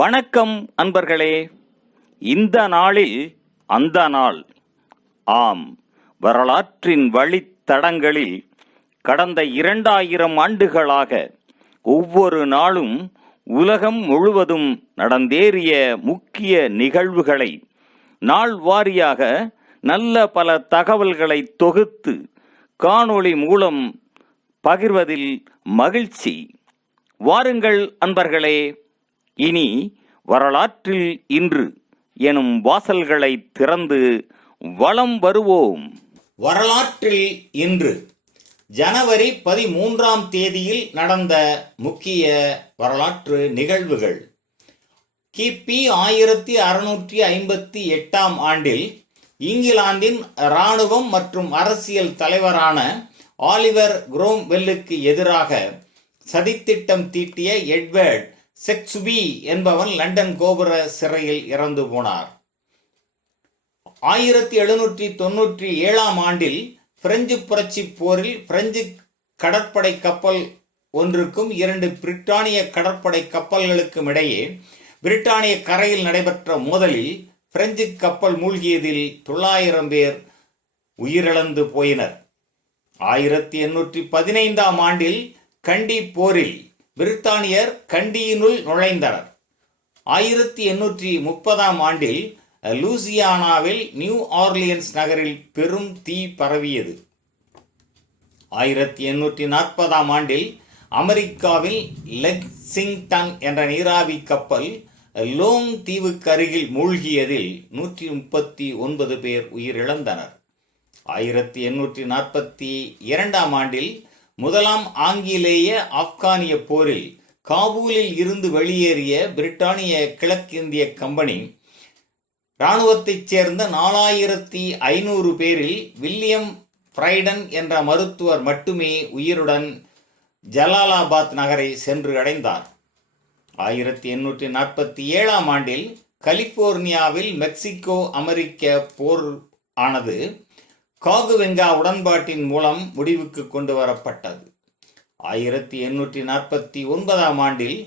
வணக்கம் அன்பர்களே. இந்த நாளில் அந்த நாள். ஆம், வரலாற்றின் வழித்தடங்களில் கடந்த 2000 ஆண்டுகளாக ஒவ்வொரு நாளும் உலகம் முழுவதும் நடந்தேறிய முக்கிய நிகழ்வுகளை நாள் வாரியாக நல்ல பல தகவல்களை தொகுத்து காணொளி மூலம் பகிர்வதில் மகிழ்ச்சி. வாருங்கள் அன்பர்களே, இனி வரலாற்றில் இன்று எனும் வாசல்களை திறந்து வலம் வருவோம். வரலாற்றில் இன்று ஜனவரி 13ஆம் தேதியில் நடந்த முக்கிய வரலாற்று நிகழ்வுகள். கிபி 1658ஆம் ஆண்டில் இங்கிலாந்தின் இராணுவம் மற்றும் அரசியல் தலைவரான ஆலிவர் குரோம்வெல்லுக்கு எதிராக சதித்திட்டம் தீட்டிய எட்வர்ட் செக்சுபி என்பவன் லண்டன் கோபுர சிறையில் இறந்து போனார். 1797ஆம் ஆண்டில் பிரெஞ்சு புரட்சி போரில் பிரெஞ்சு கடற்படை கப்பல் ஒன்றுக்கும் 2 பிரிட்டானிய கடற்படை கப்பல்களுக்கும் இடையே பிரிட்டானிய கரையில் நடைபெற்ற மோதலில் பிரெஞ்சு கப்பல் மூழ்கியதில் 900 பேர் உயிரிழந்து போயினர். 1815ஆம் ஆண்டில் கண்டி போரில் பிரித்தானியர் கண்டியினுள் நுழைந்தனர். 1830ஆம் ஆண்டில் லூசியானாவில் நியூ ஆர்லியன்ஸ் நகரில் பெரும் தீ பரவியது. 1840ஆம் ஆண்டில் அமெரிக்காவில் லெக்சிங்டன் என்ற நீராவி கப்பல் லோங் தீவுக்கு அருகில் மூழ்கியதில் 139 பேர் உயிரிழந்தனர். 1842ஆம் ஆண்டில் முதலாம் ஆங்கிலேய ஆப்கானிய போரில் காபூலில் இருந்து வெளியேறிய பிரிட்டானிய கிழக்கிந்திய கம்பெனி இராணுவத்தைச் சேர்ந்த 4500 பேரில் வில்லியம் ஃப்ரைடன் என்ற மருத்துவர் மட்டுமே உயிருடன் ஜலாலாபாத் நகரை சென்று அடைந்தார். 1847ஆம் ஆண்டில் கலிபோர்னியாவில் மெக்சிகோ அமெரிக்க போர் ஆனது காகுவெங்கா உடன்பாட்டின் மூலம் முடிவுக்கு கொண்டு வரப்பட்டது. 1849ஆம் ஆண்டில்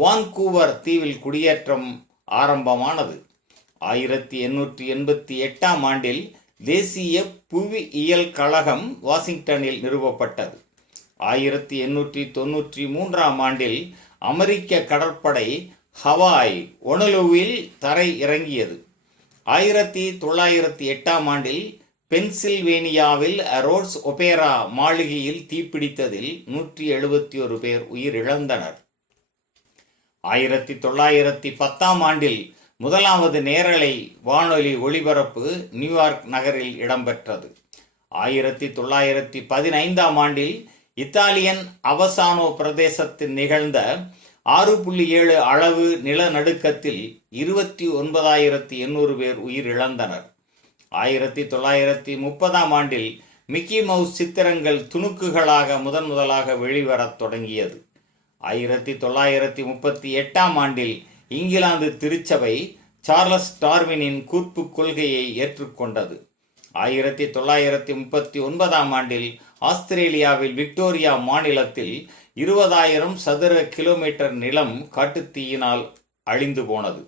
வான்கூவர் தீவில் குடியேற்றம் ஆரம்பமானது. 1888ஆம் ஆண்டில் தேசிய புவியியல் கழகம் வாஷிங்டனில் நிறுவப்பட்டது. 1893ஆம் ஆண்டில் அமெரிக்க கடற்படை ஹவாய் ஒனலுவில் தரை இறங்கியது. 1908ஆம் ஆண்டில் பென்சில்வேனியாவில் ரோட்ஸ் ஒபேரா மாளிகையில் தீப்பிடித்ததில் 171 பேர் உயிரிழந்தனர். 1910ஆம் ஆண்டில் முதலாவது நேரலை வானொலி ஒளிபரப்பு நியூயார்க் நகரில் இடம்பெற்றது. 1915ஆம் ஆண்டில் இத்தாலியன் அவசானோ பிரதேசத்தில் நிகழ்ந்த 6.7 அளவு நிலநடுக்கத்தில் 29,800 பேர் உயிரிழந்தனர். 1930ஆம் ஆண்டில் மிக்கி மவுஸ் சித்திரங்கள் துணுக்குகளாக முதலாக வெளிவரத் தொடங்கியது. 1938ஆம் ஆண்டில் இங்கிலாந்து திருச்சபை சார்லஸ் டார்வினின் கூர்ப்பு கொள்கையை ஏற்றுக்கொண்டது. 1939ஆம் ஆண்டில் ஆஸ்திரேலியாவில் விக்டோரியா மாநிலத்தில் 20,000 சதுர கிலோமீட்டர் நிலம் காட்டுத்தீயினால் அழிந்து போனது.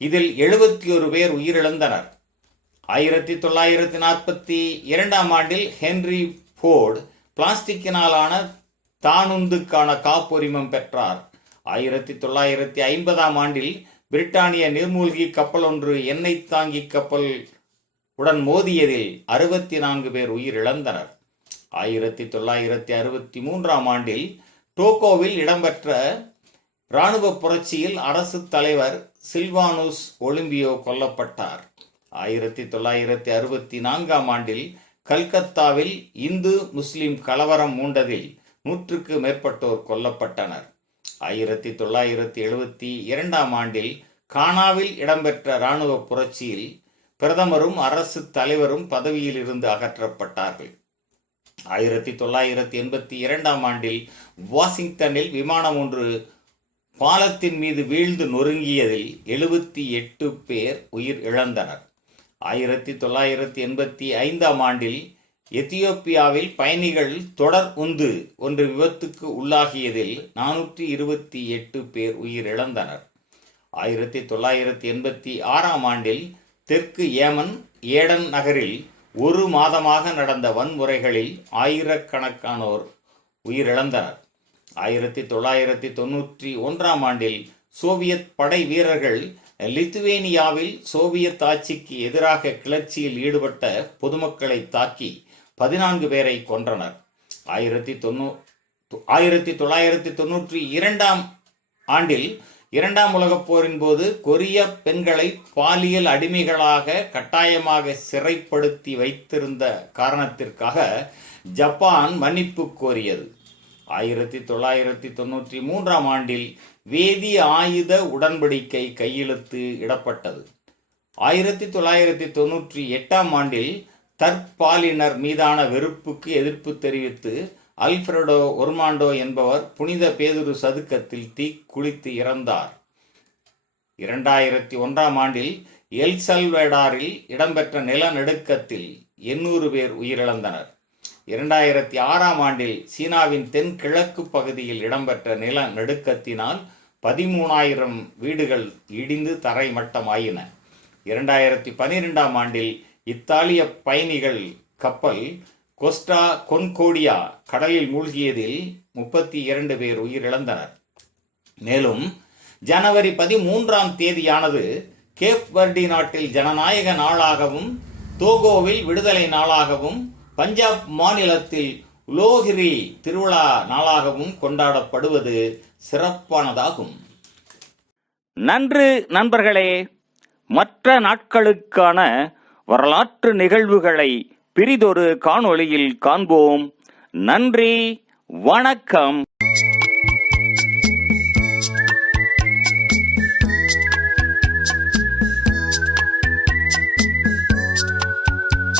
இதில் 71 பேர் உயிரிழந்தனர். 1942ஆம் ஆண்டில் ஹென்றி ஃபோர்டு பிளாஸ்டிக்கினாலான தானுந்துக்கான காப்புரிமம் பெற்றார். 1950ஆம் ஆண்டில் பிரிட்டானிய நீர்மூழ்கி கப்பல் ஒன்று எண்ணெய் தாங்கி கப்பல் உடன் மோதியதில் 64 பேர் உயிரிழந்தனர். 1963ஆம் ஆண்டில் டோகோவில் இடம்பெற்ற இராணுவ புரட்சியில் அரசு தலைவர் சில்வானோஸ் ஒலிம்பியோ கொல்லப்பட்டார். 1964ஆம் ஆண்டில் கல்கத்தாவில் இந்து முஸ்லிம் கலவரம் மூண்டதில் 100க்கு மேற்பட்டோர் கொல்லப்பட்டனர். 1972ஆம் ஆண்டில் கானாவில் இடம்பெற்ற இராணுவ புரட்சியில் பிரதமரும் அரசு தலைவரும் பதவியில் இருந்து அகற்றப்பட்டார்கள். 1982ஆம் ஆண்டில் வாஷிங்டனில் விமானம் ஒன்று பாலத்தின் மீது வீழ்ந்து நொறுங்கியதில் 78 பேர் உயிர் இழந்தனர். 1985ஆம் ஆண்டில் எத்தியோப்பியாவில் பயணிகள் தொடர் உந்து ஒன்று விபத்துக்கு உள்ளாகியதில் 428 பேர் உயிரிழந்தனர். 1986ஆம் ஆண்டில் தெற்கு ஏமன் ஏடன் நகரில் ஒரு மாதமாக நடந்த வன்முறைகளில் ஆயிரக்கணக்கானோர் உயிரிழந்தனர். 1991ஆம் ஆண்டில் சோவியத் படை வீரர்கள் லித்துவேனியாவில் சோவியத் ஆட்சிக்கு எதிராக கிளர்ச்சியில் ஈடுபட்ட பொதுமக்களை தாக்கி 14 பேரை கொன்றனர். 1992ஆம் ஆண்டில் இரண்டாம் உலகப் போரின் போது கொரிய பெண்களை பாலியல் அடிமைகளாக கட்டாயமாக சிறைப்படுத்தி வைத்திருந்த காரணத்திற்காக ஜப்பான் மன்னிப்பு கோரியது. 1993ஆம் ஆண்டில் வேதி ஆயுத உடன்படிக்கை கையெழுத்து இடப்பட்டது. 1998ஆம் ஆண்டில் தற்பாலினர் மீதான வெறுப்புக்கு எதிர்ப்பு தெரிவித்து அல்ஃபிரடோ ஒர்மாண்டோ என்பவர் புனித பேதுரு சதுக்கத்தில் குளித்து இறந்தார். 2001ஆம் ஆண்டில் எல் சல்வடாரில் இடம்பெற்ற நிலநடுக்கத்தில் 800 பேர் உயிரிழந்தனர். 2006ஆம் ஆண்டில் சீனாவின் தென்கிழக்கு பகுதியில் இடம்பெற்ற நிலநடுக்கத்தினால் 13,000 வீடுகள் இடிந்து தரைமட்டமாயின. 2012ஆம் ஆண்டில் இத்தாலிய பயணிகள் கப்பல் கோஸ்டா கொன்கோடியா கடலில் மூழ்கியதில் 32 பேர் உயிரிழந்தனர். மேலும் ஜனவரி 13ஆம் தேதியானது கேப் வர்டி நாட்டில் ஜனநாயக நாளாகவும், தோகோவில் விடுதலை நாளாகவும், பஞ்சாப் மாநிலத்தில் லோஹிரி திருவிழா நாளாகவும் கொண்டாடப்படுவது சிறப்பானதாகும். நன்று நண்பர்களே. மற்ற நாட்களுக்கான வரலாற்று நிகழ்வுகளை பிரிதொரு காணொளியில் காண்போம். நன்றி, வணக்கம்.